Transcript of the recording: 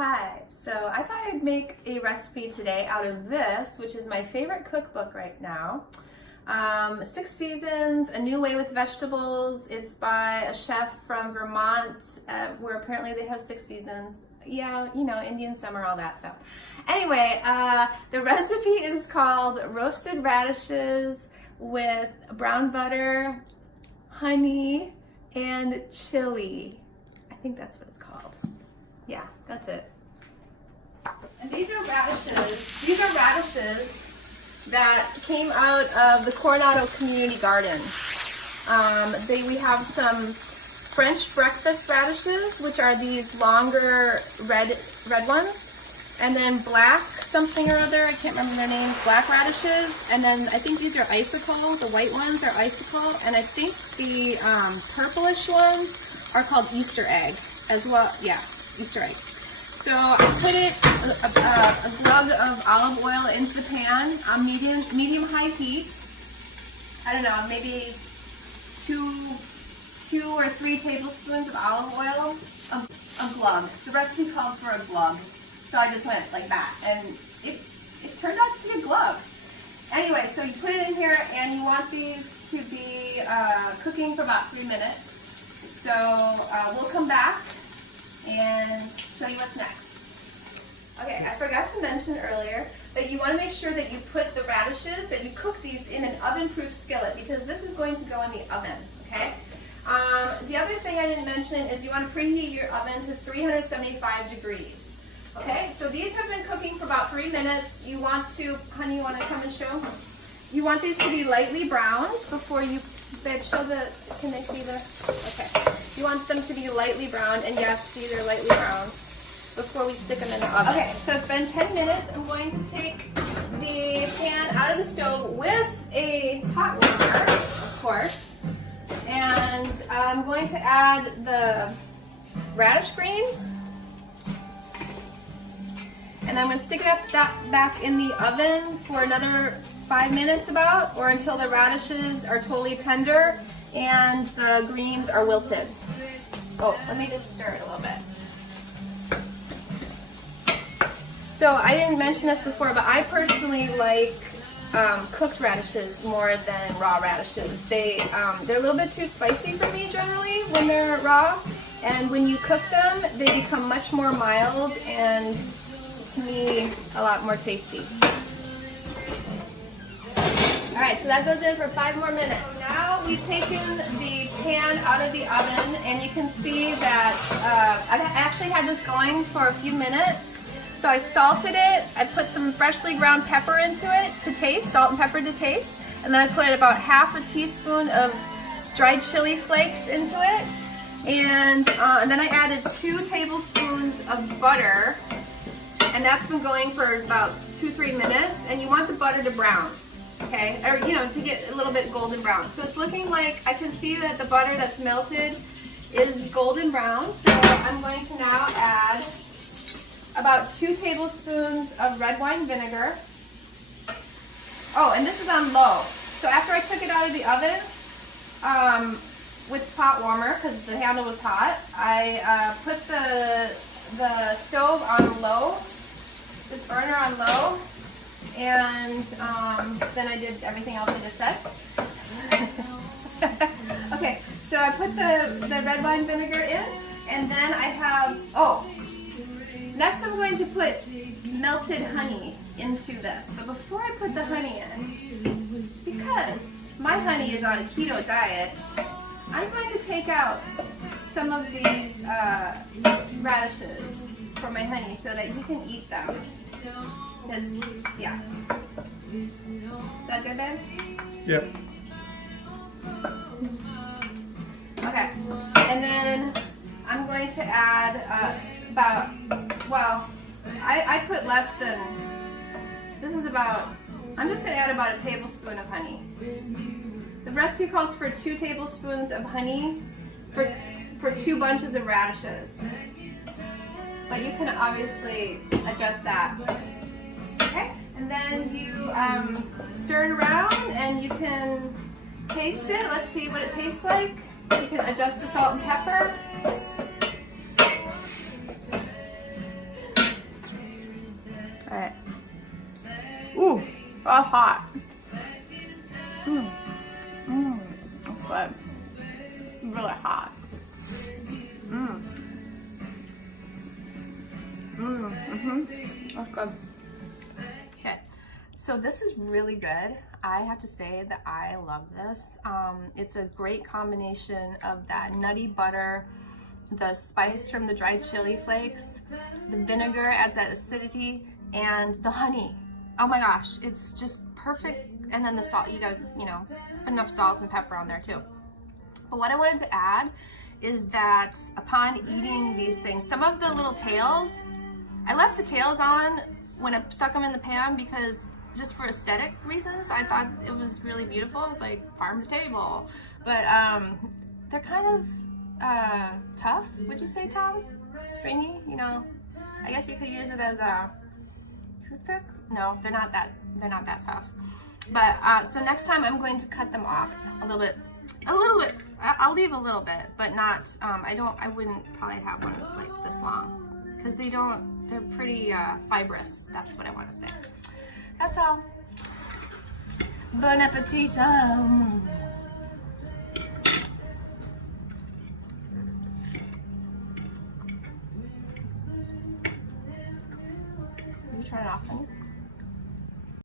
Hi, so I thought I'd make a recipe today out of this, which is my favorite cookbook right now. 6 Seasons, A New Way with Vegetables. It's by a chef from Vermont, where apparently they have 6 seasons. Yeah, you know, Indian summer, all that stuff. Anyway, the recipe is called roasted radishes with brown butter, honey, and chili. I think that's what it's called. Yeah, that's it. And these are radishes. These are radishes that came out of the Coronado Community Garden. We have some French breakfast radishes, which are these longer red ones, and then black something or other, I can't remember their names, black radishes, and then I think these are icicle, the white ones are icicle, and I think the purplish ones are called Easter egg as well. Yeah, Easter egg. So I put a glug of olive oil into the pan on medium-high heat. I don't know, maybe two or 3 tablespoons of olive oil. A glug. The recipe called for a glug, so I just went like that, and it turned out to be a glug. Anyway, so you put it in here, and you want these to be cooking for about 3 minutes. So we'll come back and show you what's next. Okay, I forgot to mention earlier that you want to make sure that you put the radishes, that you cook these in an oven-proof skillet, because this is going to go in the oven, okay? The other thing I didn't mention is you want to preheat your oven to 375 degrees. Okay, so these have been cooking for about 3 minutes. You want to, honey, you want to come and show? You want these to be lightly browned before you, babe, show the, can they see this? Okay. You want them to be lightly browned, and yes, see, they're lightly browned before we stick them in the oven. Okay, so it's been 10 minutes. I'm going to take the pan out of the stove with a hot warmer, of course, and I'm going to add the radish greens, and I'm going to stick it up back in the oven for another 5 minutes about, or until the radishes are totally tender and the greens are wilted. Oh, let me just stir it a little bit. So I didn't mention this before, but I personally like cooked radishes more than raw radishes. They're a little bit too spicy for me generally when they're raw, and when you cook them, they become much more mild and, to me, a lot more tasty. All right, so that goes in for 5 more minutes. Now we've taken the pan out of the oven, and you can see that I've actually had this going for a few minutes. So I salted it, I put some freshly ground pepper into it to taste, salt and pepper to taste, and then I put about half a teaspoon of dried chili flakes into it, and then I added 2 tablespoons of butter, and that's been going for about 2-3 minutes, and you want the butter to brown. Okay, or you know, to get a little bit golden brown. So it's looking like I can see that the butter that's melted is golden brown. So I'm going to now add about 2 tablespoons of red wine vinegar. Oh, and this is on low. So after I took it out of the oven with pot warmer, because the handle was hot, I put the stove on low, this burner on low, and then I did everything else I just said. Okay, so I put the red wine vinegar in, and then I have, next I'm going to put melted honey into this. But before I put the honey in, because my honey is on a keto diet, I'm going to take out some of these radishes for my honey so that he can eat them. Because, yeah. Is that good, babe? Yep. Okay. And then I'm going to add about, well, I put less than, this is about, I'm just going to add about a tablespoon of honey. The recipe calls for 2 tablespoons of honey for 2 bunches of radishes. But you can obviously adjust that. Okay, and then you stir it around, and you can taste it. Let's see what it tastes like. You can adjust the salt and pepper. Oh, hot. That's good. Really hot. That's good. Okay, so this is really good. I have to say that I love this. It's a great combination of that nutty butter, the spice from the dried chili flakes, the vinegar adds that acidity, and the honey. Oh my gosh, it's just perfect. And then the salt, you got, you know, put enough salt and pepper on there too. But what I wanted to add is that upon eating these things, some of the little tails, I left the tails on when I stuck them in the pan because just for aesthetic reasons, I thought it was really beautiful. It was like farm to table. But they're kind of tough, would you say, Tom? Stringy, you know? I guess you could use it as a toothpick. No, they're not that tough. But so next time I'm going to cut them off a little bit. I'll leave a little bit, but not. I wouldn't probably have one like this long because they're pretty fibrous. That's what I want to say. That's all. Bon appetit. You turn it off, honey.